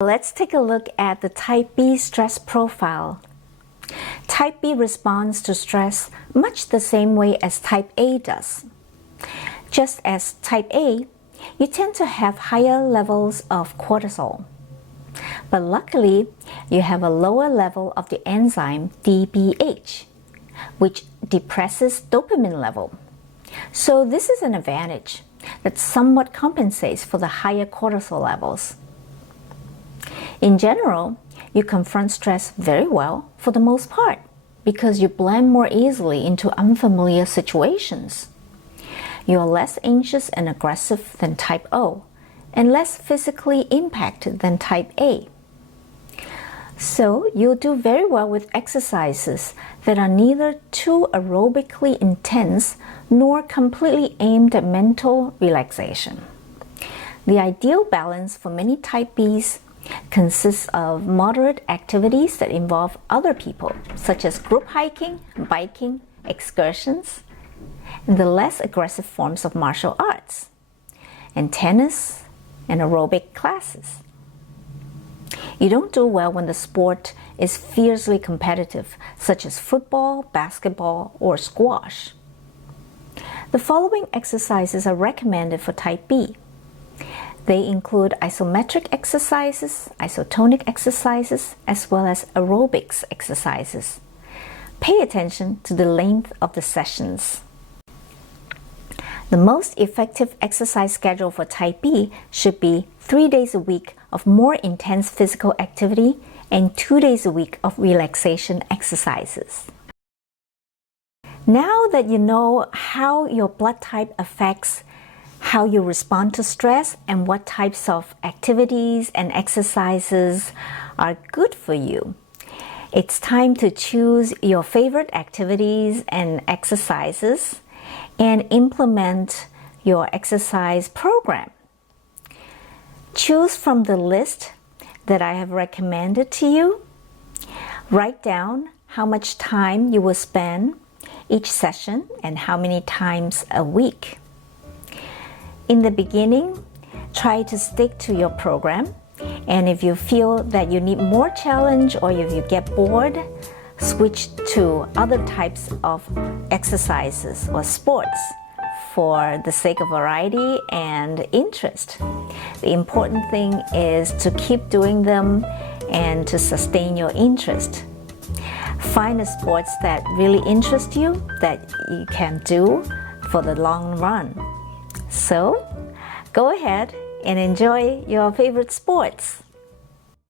Let's take a look at the Type B stress profile. Type B responds to stress much the same way as Type A does. Just as Type A, you tend to have higher levels of cortisol. But luckily, you have a lower level of the enzyme DBH, which depresses dopamine level. So this is an advantage that somewhat compensates for the higher cortisol levels. In general, you confront stress very well for the most part because you blend more easily into unfamiliar situations. You are less anxious and aggressive than Type O and less physically impacted than Type A. So you'll do very well with exercises that are neither too aerobically intense nor completely aimed at mental relaxation. The ideal balance for many Type Bs consists of moderate activities that involve other people, such as group hiking, biking, excursions, and the less aggressive forms of martial arts, and tennis and aerobic classes. You don't do well when the sport is fiercely competitive, such as football, basketball, or squash. The following exercises are recommended for Type B. They include isometric exercises, isotonic exercises, as well as aerobics exercises. Pay attention to the length of the sessions. The most effective exercise schedule for Type B should be 3 days a week of more intense physical activity and 2 days a week of relaxation exercises. Now that you know how your blood type affects how you respond to stress and what types of activities and exercises are good for you, it's time to choose your favorite activities and exercises and implement your exercise program. Choose from the list that I have recommended to you. Write down how much time you will spend each session and how many times a week. In the beginning, try to stick to your program, and if you feel that you need more challenge or if you get bored, switch to other types of exercises or sports for the sake of variety and interest. The important thing is to keep doing them and to sustain your interest. Find the sports that really interest you, that you can do for the long run. So, go ahead and enjoy your favorite sports.